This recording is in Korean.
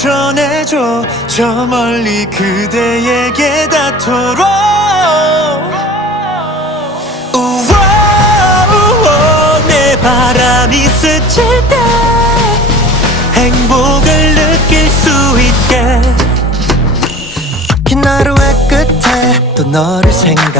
전해줘 저 멀리 그대에게 닿도록 우와, 내 바람이 스칠 때 행복을 느낄 수 있게 긴 하루의 끝에 또 너를 생각